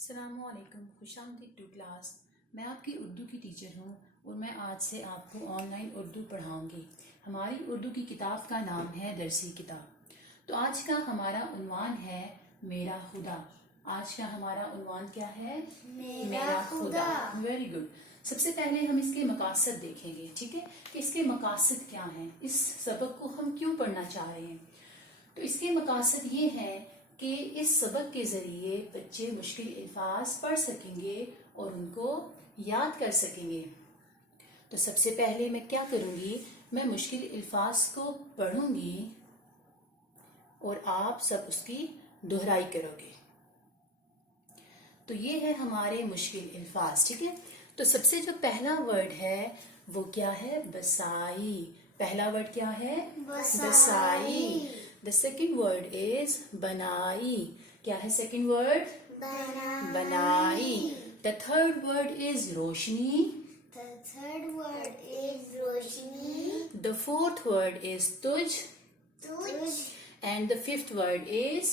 السلام علیکم، خوش آمدید ٹو کلاس۔ میں آپ کی اردو کی ٹیچر ہوں اور میں آج سے آپ کو آن لائن اردو پڑھاؤں گی۔ ہماری اردو کی کتاب کا نام ہے درسی کتاب۔ تو آج کا ہمارا عنوان ہے میرا خدا۔ آج کا ہمارا عنوان کیا ہے؟ میرا خدا۔ Very good. سب سے پہلے ہم اس کے مقاصد دیکھیں گے، ٹھیک ہے، کہ اس کے مقاصد کیا ہیں، اس سبق کو ہم کیوں پڑھنا چاہ رہے ہیں۔ تو اس کے مقاصد یہ ہیں کہ اس سبق کے ذریعے بچے مشکل الفاظ پڑھ سکیں گے اور ان کو یاد کر سکیں گے۔ تو سب سے پہلے میں کیا کروں گی، میں مشکل الفاظ کو پڑھوں گی اور آپ سب اس کی دہرائی کرو گے۔ تو یہ ہے ہمارے مشکل الفاظ، ٹھیک ہے۔ تو سب سے جو پہلا ورڈ ہے وہ کیا ہے؟ بسائی۔ پہلا ورڈ کیا ہے؟ بسائی۔ The second word is بنائی۔ کیا ہے second word؟ بنائی۔ The third word is روشنی۔ The third word is روشنی۔ The fourth word is تجھ۔ تجھ۔ And the fifth word is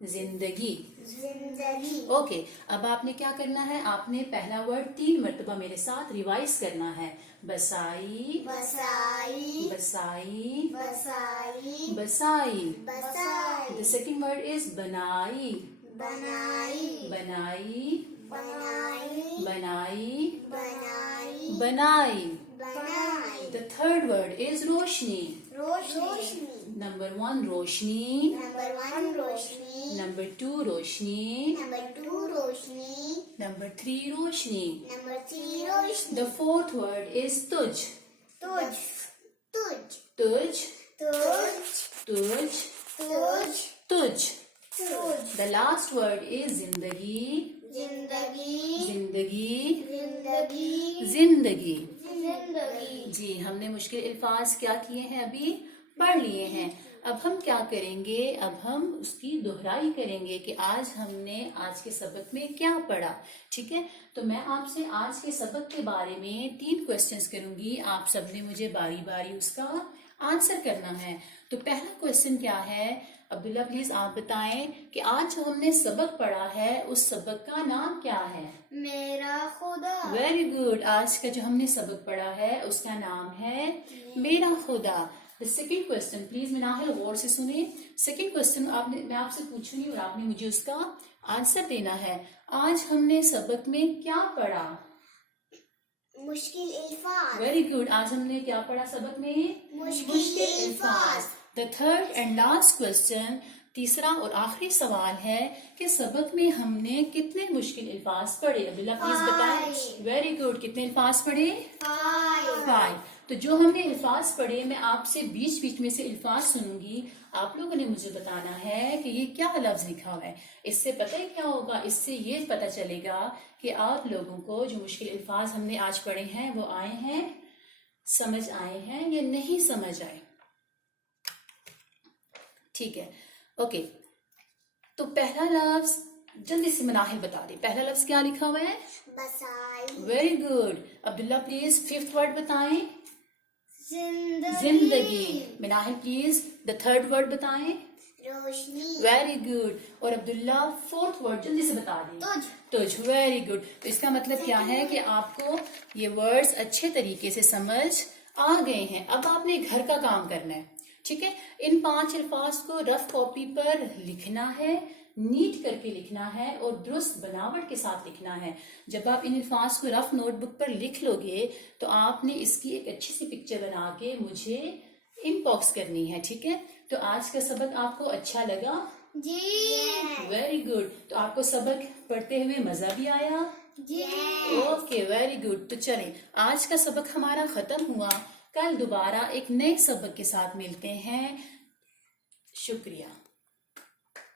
زندگی۔ زندگی۔ اوکے، اب آپ نے کیا کرنا ہے، آپ نے پہلا ورڈ 3 مرتبہ میرے ساتھ ریوائز کرنا ہے۔ بسائی، بسائی، بسائی، بسائی، بسائی۔ بسائی۔ The second word is بنائی۔ بنائی، بنائی، بنائی، بنائی، بنائی، بنائی۔ بنائی۔ The third word is روشنی۔ روشنی۔ Number 1 روشنی۔ Number 1 روشنی۔ Number 2 روشنی۔ Number 2 روشنی۔ Number 3 روشنی۔ Number 3 روشنی۔ The fourth word is تجھ۔ تجھ، تجھ، تجھ، تجھ، تجھ، تجھ، تجھ۔ تجھ۔ The last word is زندگی۔ زندگی، زندگی، زندگی، زندگی۔ زندگی۔ جی، ہم نے مشکل الفاظ کیا کیے ہیں، ابھی پڑھ لیے ہیں۔ اب ہم کیا کریں گے، اب ہم اس کی دہرائی کریں گے کہ آج ہم نے آج کے سبق میں کیا پڑھا، ٹھیک ہے۔ تو میں آپ سے آج کے سبق کے بارے میں 3 کوسچنز کروں گی، آپ سب نے مجھے باری باری اس کا آنسر کرنا ہے۔ تو پہلا کوسچن کیا ہے، عبداللہ پلیز آپ بتائیں کہ آج جو ہم نے سبق پڑھا ہے اس سبق کا نام کیا ہے؟ میرا خدا۔ Very good. آج کا جو ہم نے سبق پڑھا ہے اس کا نام ہے میرا خدا۔ The second question، please Manahil غور سے سنیں۔ سیکنڈ کوسچن میں آپ سے پوچھوں گی اور آپ نے مجھے اس کا آنسر دینا ہے۔ آج ہم نے سبق میں کیا پڑھا؟ مشکل الفاظ۔ Very good. آج ہم نے کیا پڑھا سبق میں؟ مشکل الفاظ۔ The third and last question، تیسرا اور آخری سوال ہے کہ سبق میں ہم نے کتنے مشکل الفاظ پڑھے؟ عبداللہ پلیز بتائیں۔ Very good. کتنے الفاظ پڑھے؟ 5۔ تو جو ہم نے الفاظ پڑھے، میں آپ سے بیچ بیچ میں سے الفاظ سنوں گی، آپ لوگوں نے مجھے بتانا ہے کہ یہ کیا لفظ لکھا ہوا ہے۔ اس سے پتہ کیا ہوگا، اس سے یہ پتہ چلے گا کہ آپ لوگوں کو جو مشکل الفاظ ہم نے آج پڑھے ہیں وہ آئے ہیں، سمجھ آئے ہیں یا نہیں سمجھ آئے، ٹھیک ہے۔ اوکے، تو پہلا لفظ جلدی سے مناہل بتا دیں، پہلا لفظ کیا لکھا ہوا ہے؟ بسائی۔ Very good. Abdullah please 5th word بتائیں۔ زندگی۔ زندگی۔ Manahil please the third word بتائیں۔ روشنی۔ Very good. اور عبداللہ 4th ورڈ جلدی سے بتا دیں۔ تجھ۔ تجھ۔ Very good. تو اس کا مطلب کیا ہے کہ آپ کو یہ ورڈز اچھے طریقے سے سمجھ آ گئے ہیں۔ اب آپ نے گھر کا کام کرنا ہے، ٹھیک ہے۔ ان 5 الفاظ کو رف کاپی پر لکھنا ہے، نیٹ کر کے لکھنا ہے اور درست بناوٹ کے ساتھ لکھنا ہے۔ جب آپ ان الفاظ کو رف نوٹ بک پر لکھ لو گے تو آپ نے اس کی ایک اچھی سی پکچر بنا کے مجھے ان باکس کرنی ہے، ٹھیک ہے۔ تو آج کا سبق آپ کو اچھا لگا؟ جی۔ Very good. تو آپ کو سبق پڑھتے ہوئے مزہ بھی آیا؟ جی۔ Okay, very good. تو چلیں، آج کا سبق ہمارا ختم ہوا، کل دوبارہ ایک نئے سبق کے ساتھ ملتے ہیں۔ شکریہ۔